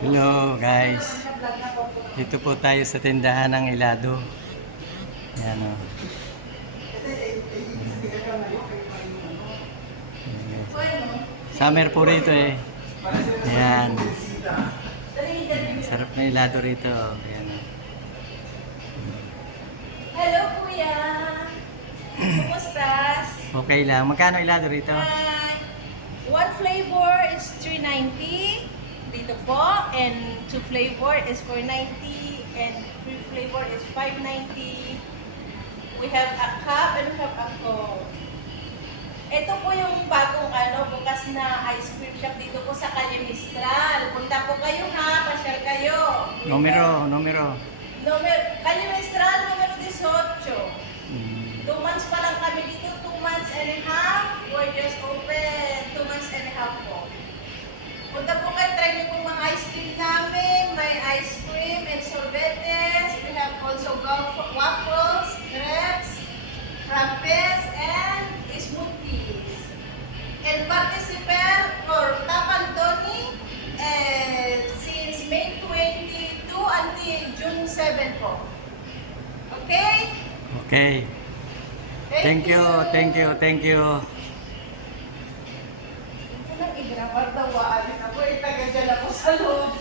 Hello guys, dito po tayo sa tindahan ng Ilado. Yan o. Summer po rito eh. Yan. Sarap na Ilado rito. Yan o. Hello, Kuya! Kumusta's? Okay lang. Magkano Ilado rito? One flavor is $3.90 dito po, and two flavor is $4.90, and three flavor is $5.90. We have a cup and we have a coke. Ito po yung bagong bukas na ice cream shop dito po sa Calle Mistral. Punta po kayo ha, pasyal kayo. Numero. Calle Mistral, numero 18. 2 months pa lang kami dito, 2 months and a half. We're just open 2 months and a half po. Punta po kayo, try niyo po mga ice cream namin. May ice cream and sorbetes. We have also waffles, crepes, frappes, and smoothies. And participate for Tapantoni since May 22 until June 7 po. Okay? Okay. Thank you. Ito nang igrabar daw, ako itaga dyan ako sa loob.